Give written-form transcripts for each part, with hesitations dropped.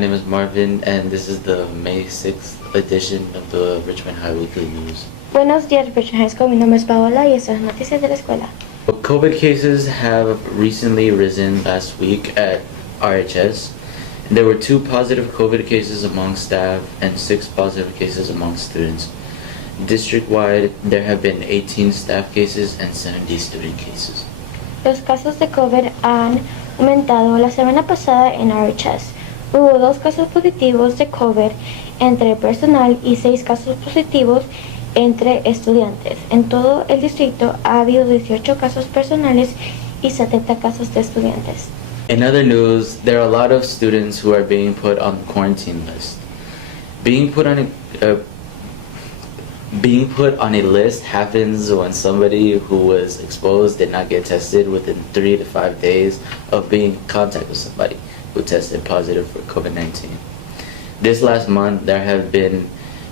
name is Marvin, and this is the May 6th edition of the Richmond High Weekly News. Buenos días, Richmond High School. Mi nombre es Paola y estas son las noticias de la escuela. COVID cases have recently risen last week at RHS. There were 2 positive COVID cases among staff and 6 positive cases among students. District-wide, there have been 18 staff cases and 70 student cases. Los casos de COVID han aumentado la semana pasada en RHS. Hubo 2 casos positivos de COVID entre personal y 6 casos positivos entre estudiantes. En todo el distrito ha habido 18 casos personales y 70 casos de estudiantes. In other news, there are a lot of students who are being put on the quarantine list. Being put on a list happens when somebody who was exposed did not get tested within 3 to 5 days of being in contact with somebody who tested positive for COVID-19. This last month, there have been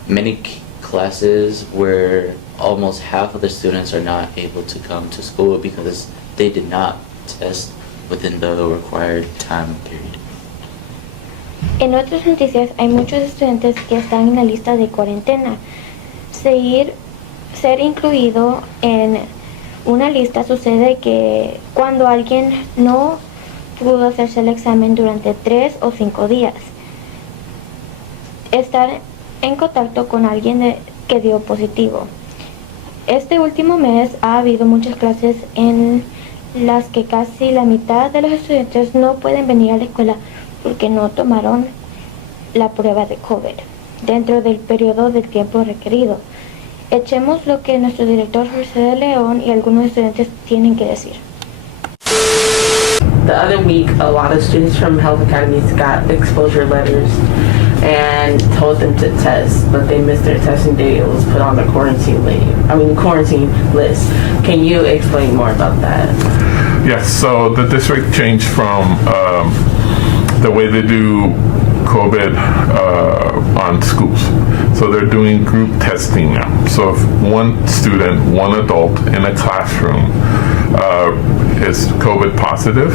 many classes where almost half of the students are not able to come to school because they did not test within the required time period. En otras noticias, hay muchos estudiantes que están en la lista de cuarentena. Ser incluido en una lista sucede que cuando alguien no pudo hacerse el examen durante 3 o 5 días. Estar en contacto con alguien que dio positivo. Este último mes ha habido muchas clases en las que casi la mitad de los estudiantes no pueden venir a la escuela porque no tomaron la prueba de COVID dentro del periodo de tiempo requerido. Echemos lo que nuestro director José de León y algunos estudiantes tienen que decir. The other week, a lot of students from health academies got exposure letters and told them to test, but they missed their testing date. It was put on the quarantine list. Can you explain more about that? Yes, so the district changed from the way they do COVID on schools. So they're doing group testing now. So if one student, one adult in a classroom is COVID positive,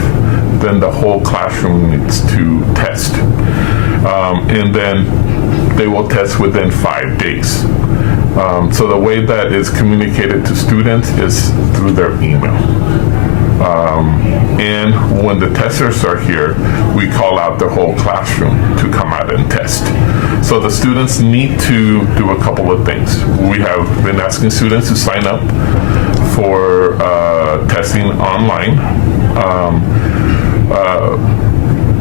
then the whole classroom needs to test. And then they will test within 5 days. So the way that is communicated to students is through their email. And when the testers are here, we call out the whole classroom to come out and test. So the students need to do a couple of things. We have been asking students to sign up for testing online.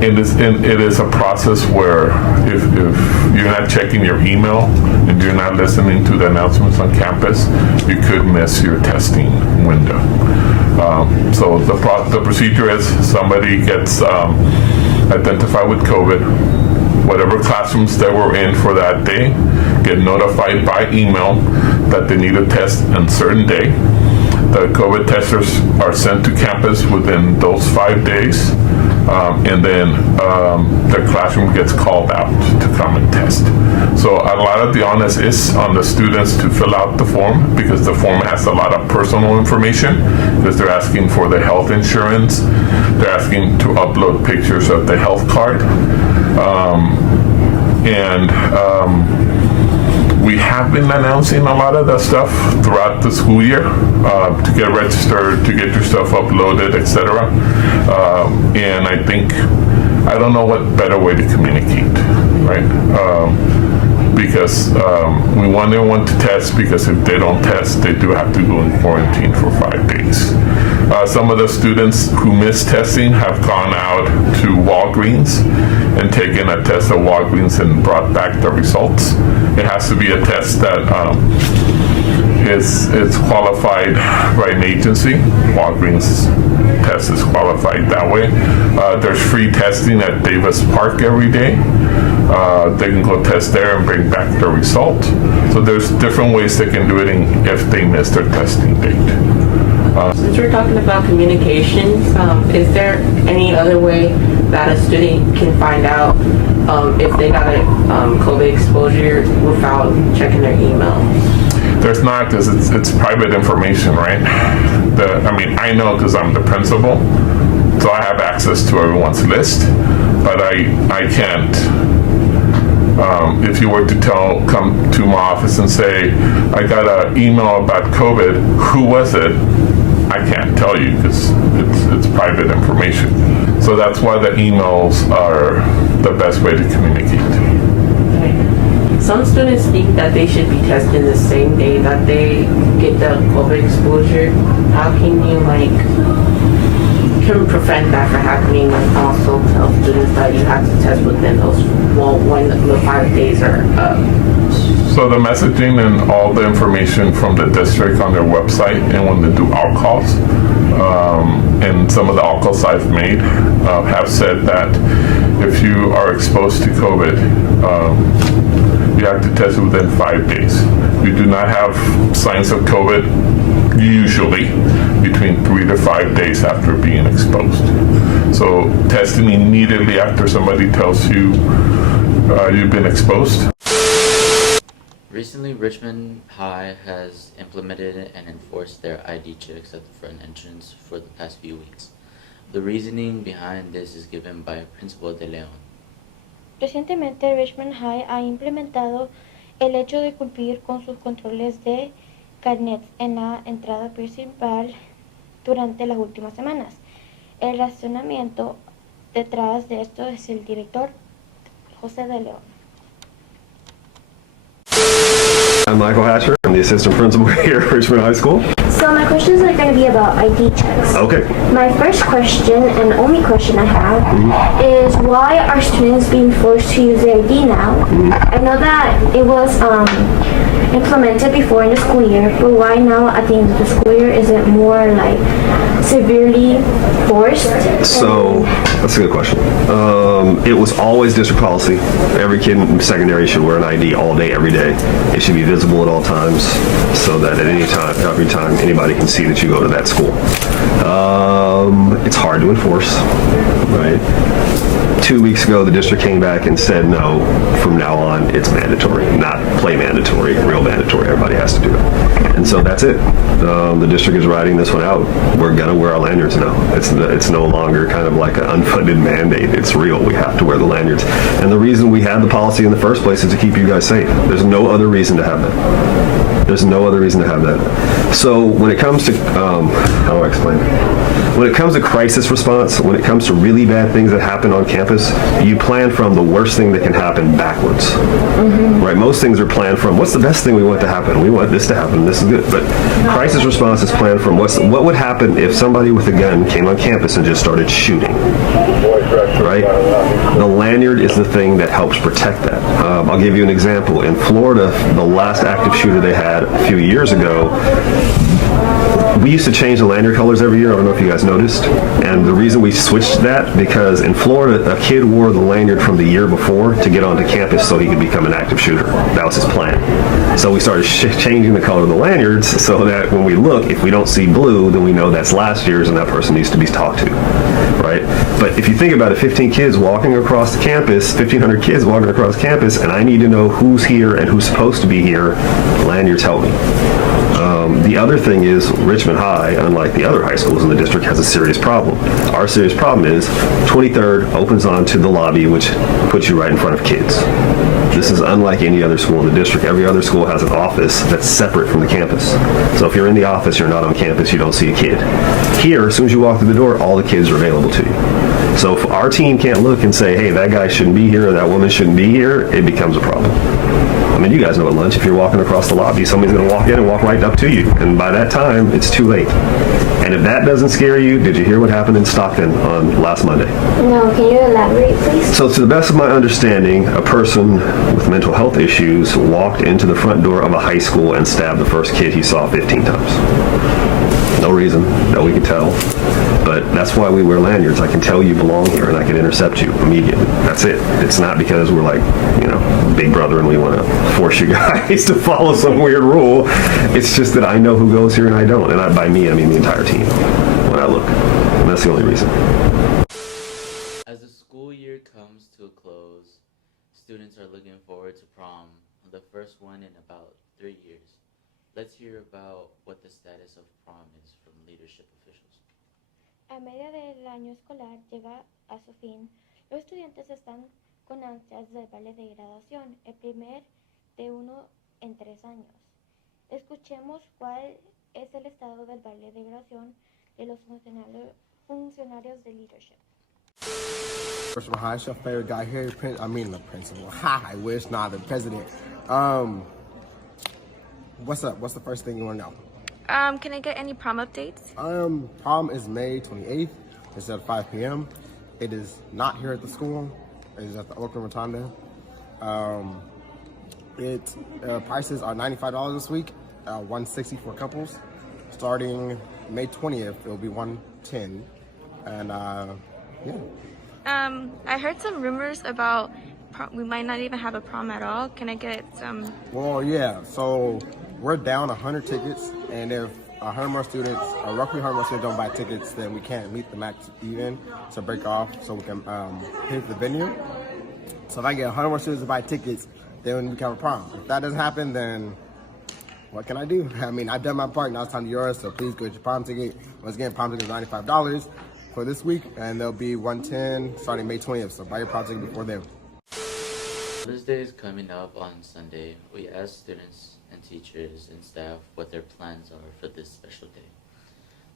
It is a process where if you're not checking your email and you're not listening to the announcements on campus, you could miss your testing window. So the procedure is somebody gets identified with COVID, whatever classrooms they were in for that day, get notified by email that they need a test on a certain day. The COVID testers are sent to campus within those 5 days, and then the classroom gets called out to come and test. So a lot of the onus is on the students to fill out the form because the form has a lot of personal information because they're asking for the health insurance, they're asking to upload pictures of the health card, we have been announcing a lot of that stuff throughout the school year to get registered, to get your stuff uploaded, etc. And I don't know what better way to communicate, right? Because we want everyone to test because if they don't test, they do have to go in quarantine for 5 days. Some of the students who missed testing have gone out to Walgreens and taken a test at Walgreens and brought back the results. It has to be a test that is qualified by an agency. Walgreens test is qualified that way. There's free testing at Davis Park every day. They can go test there and bring back the result. So there's different ways they can do it if they miss their testing date. Since we're talking about communications, is there any other way that a student can find out if they got a COVID exposure without checking their email? There's not, because it's private information, right? I know because I'm the principal. So I have access to everyone's list, but I can't. If you were to come to my office and say, I got an email about COVID, who was it? I can't tell you because it's private information. So that's why the emails are the best way to communicate. Some students think that they should be tested the same day that they get the COVID exposure. How can you can prevent that from happening, and also tell students that you have to test within those, when the 5 days are up? So the messaging and all the information from the district on their website, and when they do alcohols, and some of the alcohols I've made have said that if you are exposed to COVID, you have to test it within 5 days. You do not have signs of COVID usually between 3 to 5 days after being exposed. So testing immediately after somebody tells you you've been exposed. Recently, Richmond High has implemented and enforced their ID checks at the front entrance for the past few weeks. The reasoning behind this is given by Principal de Leon. Recientemente, Richmond High ha implementado el hecho de cumplir con sus controles de carnets en la entrada principal durante las últimas semanas. El razonamiento detrás de esto es el director José de León. I'm Michael Hatcher. I'm the assistant principal here at Richmond High School. So my questions are going to be about ID checks. Okay. My first question and only question I have is, why are students being forced to use their ID now? I know that it was implemented before in the school year, but why now at the end of the school year is it more severely forced? So that's a good question. It was always district policy. Every kid in secondary should wear an ID all day, every day. It should be visible at all times so that at any time, every time, anybody can see that you go to that school. It's hard to enforce, right? 2 weeks ago, the district came back and said, no, from now on, it's mandatory, not play mandatory, real mandatory. Everybody has to do it. And so that's it. The district is riding this one out. We're going to wear our lanyards now. It's no longer kind of like an unfunded mandate. It's real. We have to wear the lanyards. And the reason we had the policy in the first place is to keep you guys safe. There's no other reason to have that. There's no other reason to have that. So when it comes to, how do I explain it? When it comes to crisis response, when it comes to really bad things that happen on campus, you plan from the worst thing that can happen backwards. Right? Most things are planned from what's the best thing we want to happen. We want this to happen. This is good. But crisis response is planned from what would happen if somebody with a gun came on campus and just started shooting. Right? The lanyard is the thing that helps protect that. I'll give you an example. In Florida, the last active shooter they had a few years ago, we used to change the lanyard colors every year. I don't know if you guys noticed. And the reason we switched that, because in Florida, a kid wore the lanyard from the year before to get onto campus so he could become an active shooter. That was his plan. So we started changing the color of the lanyards so that when we look, if we don't see blue, then we know that's last year's and that person needs to be talked to. Right? But if you think about it, 15 kids walking across the campus, 1,500 kids walking across campus, and I need to know who's here and who's supposed to be here, lanyards help me. The other thing is Richmond High, unlike the other high schools in the district, has a serious problem. Our serious problem is 23rd opens onto the lobby, which puts you right in front of kids. This is unlike any other school in the district. Every other school has an office that's separate from the campus. So if you're in the office, you're not on campus, you don't see a kid. Here, as soon as you walk through the door, all the kids are available to you. So if our team can't look and say, hey, that guy shouldn't be here or that woman shouldn't be here, it becomes a problem. I mean, you guys know at lunch, if you're walking across the lobby, somebody's going to walk in and walk right up to you. And by that time, it's too late. And if that doesn't scare you, did you hear what happened in Stockton on last Monday? No, can you elaborate, please? So to the best of my understanding, a person with mental health issues walked into the front door of a high school and stabbed the first kid he saw 15 times. No reason that we could tell. But that's why we wear lanyards. I can tell you belong here and I can intercept you immediately. That's it. It's not because we're like, big brother and we want to force you guys to follow some weird rule. It's just that I know who goes here and I don't. And by me, I mean the entire team when I look. And that's the only reason. As the school year comes to a close, students are looking forward to prom, the first one in about 3 years. Let's hear about what the status of prom is from leadership officials. A medida del año escolar llega a su fin, los estudiantes están con ansias del baile de graduación, el primer de uno en 3 años. Escuchemos cuál es el estado del baile de graduación de los funcionarios de leadership. Richmond High, your favorite guy here, the principal. Ha, I wish, not the president. What's up? What's the first thing you want to know? Can I get any prom updates? Prom is May 28th. It's at 5 p.m. It is not here at the school. It is at the Oakland Rotunda. Prices are $95 this week, $160 for couples. Starting May 20th, it will be $110. And yeah. I heard some rumors about we might not even have a prom at all. Can I get some? Well, yeah. So we're down 100 tickets, and if 100 more students, or roughly 100 more students don't buy tickets, then we can't meet the max even to break off so we can hit the venue. So if I get 100 more students to buy tickets, then we can have a prom. If that doesn't happen, then what can I do? I mean, I've done my part, now it's time to yours, so please go get your prom ticket. Once again, prom ticket is $95 for this week, and there'll be $110 starting May 20th, so buy your prom ticket before then. Mother's Day is coming up on Sunday. We asked students and teachers and staff what their plans are for this special day.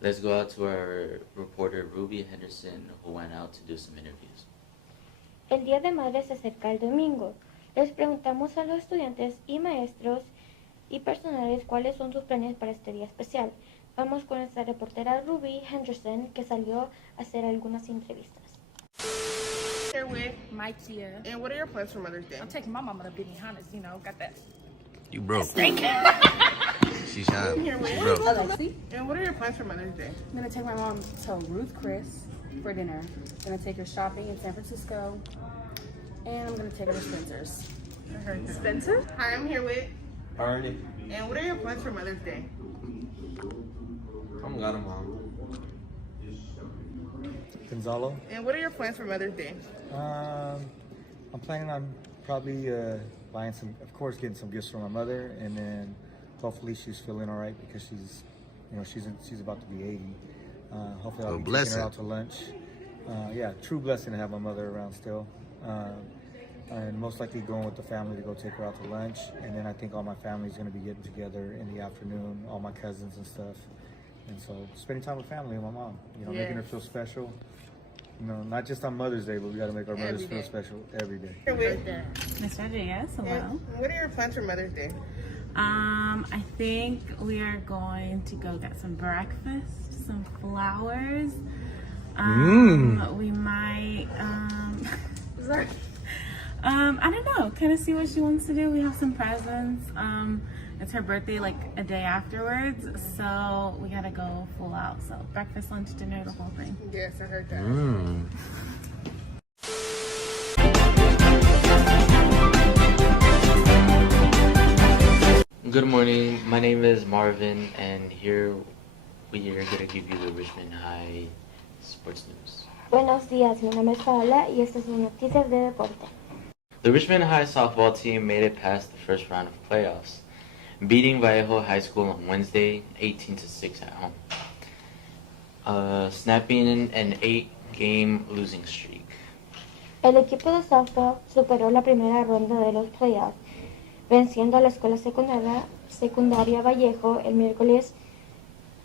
Let's go out to our reporter Ruby Henderson, who went out to do some interviews. El Día de Madres se acerca el domingo. Les preguntamos a los estudiantes y maestros y personales cuáles son sus planes para este día especial. Vamos con nuestra reportera Ruby Henderson, que salió a hacer algunas entrevistas. Here with My Kia. and what are your plans for Mother's Day? I'm taking my mama to Benihana's, got that. You broke. She shy. Here with She broke. Alexi. and what are your plans for Mother's Day? I'm gonna take my mom to Ruth Chris for dinner. I'm gonna take her shopping in San Francisco. And I'm gonna take her to Spencer's. I heard that. Spencer? Hi, I'm here with Already. and what are your plans for Mother's Day? I'm got a mom. Gonzalo. And what are your plans for Mother's Day? I'm planning on probably buying some, of course, getting some gifts for my mother, and then hopefully she's feeling all right because she's about to be 80. Hopefully I'll be taking her out to lunch. Yeah, true blessing to have my mother around still. And most likely going with the family to go take her out to lunch, and then I think all my family's going to be getting together in the afternoon, all my cousins and stuff. And so spending time with family and my mom, making her feel special. Not just on Mother's Day, but we got to make our mothers feel special every day. Here with Ms. Rodriguez, hello. and what are your plans for Mother's Day? I think we are going to go get some breakfast, some flowers. We might, sorry. I don't know, kind of see what she wants to do. We have some presents. It's her birthday like a day afterwards, so we gotta go full out. So breakfast, lunch, dinner, the whole thing. Yes, I heard that. Good morning, my name is Marvin, and here we are going to give you the Richmond High sports news. Buenos días, mi nombre es Paola y estas son noticias de deporte. The Richmond High softball team made it past the first round of playoffs, beating Vallejo High School on Wednesday 18-6 at home, snapping an 8-game losing streak. El equipo de softball superó la primera ronda de los playoffs, venciendo a la escuela secundaria Vallejo el miércoles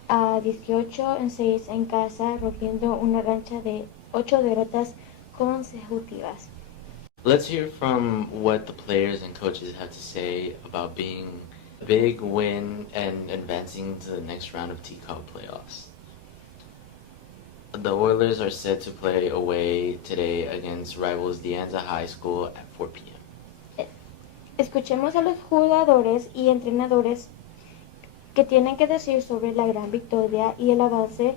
a 18-6 en casa, rompiendo una racha de 8 derrotas consecutivas. Let's hear from what the players and coaches have to say about being a big win and advancing to the next round of T-Cup playoffs. The Oilers are set to play away today against rivals De Anza High School at 4 p.m. Escuchemos a los jugadores y entrenadores que tienen que decir sobre la gran victoria y el avance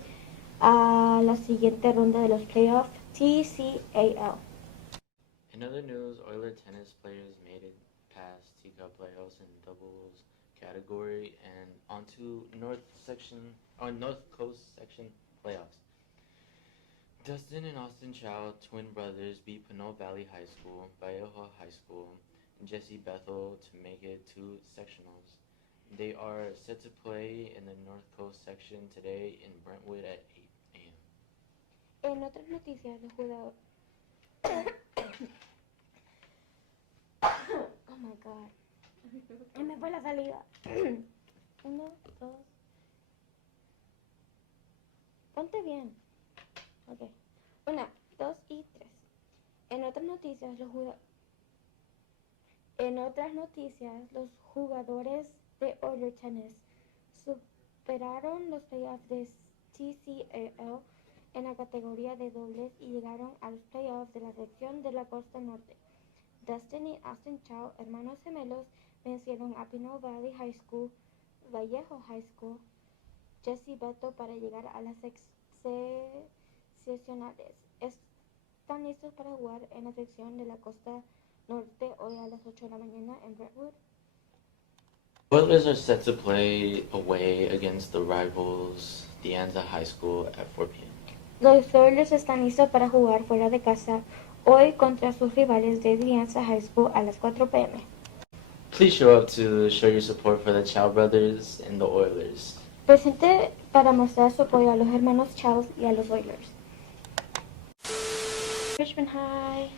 a la siguiente ronda de los playoffs TCAL. In other news, Oiler tennis players made it past T-Cup playoffs in doubles category and onto North Coast section playoffs. Dustin and Austin Chow, twin brothers, beat Pinole Valley High School, Vallejo High School, and Jesse Bethel to make it to sectionals. They are set to play in the North Coast section today in Brentwood at 8 a.m. En otras noticias, los jugadores... Oh my god. Me fue la salida. 1, 2. Ponte bien. Ok. 1, 2 y 3. En otras noticias, los jugadores de Oiler Tennis superaron los playoffs de TCAL en la categoría de dobles y llegaron a los playoffs de la sección de la Costa Norte. Dustin y Austin Chow, hermanos gemelos, vencieron a Pinole Valley High School, Vallejo High School, Jesse Beto para llegar a las seccionales. Están listos para jugar en la sección de la Costa Norte hoy a las 8 de la mañana en Brentwood. Oilers are set to play away against the rivals De Anza High School at 4 p.m. Los Oilers están listos para jugar fuera de casa hoy contra sus rivales de De Anza High School a las 4 p.m. Please show up to show your support for the Chow brothers and the Oilers. Presente para mostrar su apoyo a los hermanos Chow y a los Oilers. Richmond High.